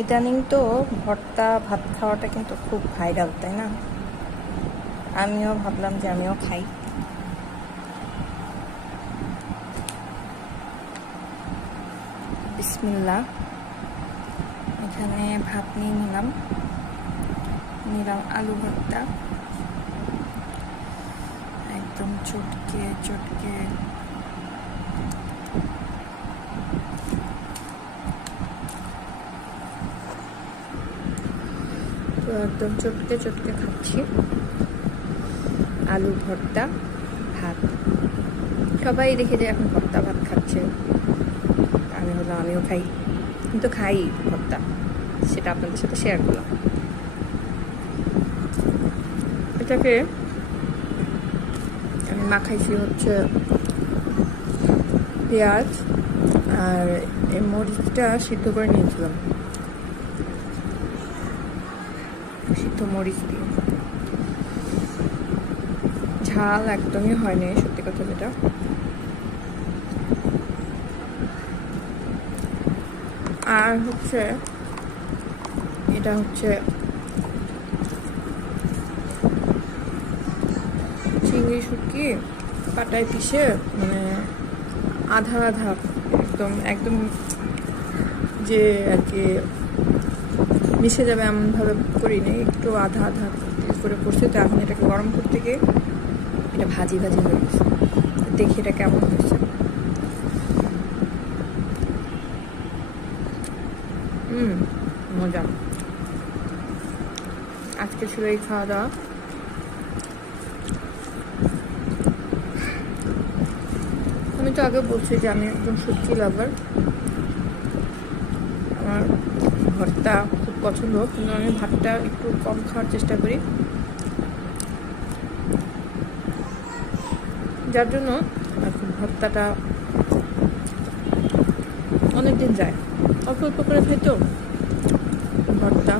ইদানিং তো ভর্তা ভাত খাওয়াটা কিন্তু খুব ভাইরাল, তাই না? আমিও ভাবলাম যে আমিও খাই। বিসমিল্লাহ। এখানে ভাত নিয়ে নিলাম আলু ভর্তা, একদম চটকে চটকে। তো একদম চটকে চটকে খাচ্ছি আলু ভর্তা ভাত। সবাই দেখে যে এখন ভর্তা ভাত খাচ্ছে, আমি বললাম আমিও খাই, কিন্তু খাই ভর্তা, সেটা আপনাদের সাথে শেয়ার করলাম। এটাকে আমি মাখাইছি হচ্ছে পেঁয়াজ আর এই মরিচটা সিদ্ধ করে নিয়েছিলাম, সিদ্ধ মরিচ দিয়ে। ঝাল একদমই হয়নি, সত্যি কথা যেটা। আর হচ্ছে এটা হচ্ছে চিংড়ি শুটকি পাটায় পিষে, মানে আধা আধা, একদম একদম যে আর কি মিশে যাবে এমনভাবে করিনি, একটু আধা আধা করে করছে। তো এখন এটাকে গরম করতে গিয়ে এটা ভাজি ভাজি হয়ে গেছে। দেখি এটা কেমন হয়েছে। মজা। আজকে ছিল এই খাওয়া দাওয়া। আমি তো আগে বলছি যে আমি একদম শুটকি লাভার, আমার ভর্তা খুব পছন্দ, কিন্তু আমি ভাতটা একটু কম খাওয়ার চেষ্টা করি, যার জন্য এখন ভর্তাটা অনেকদিন যায়। অল্প অল্প করে খাই তো ভর্তা।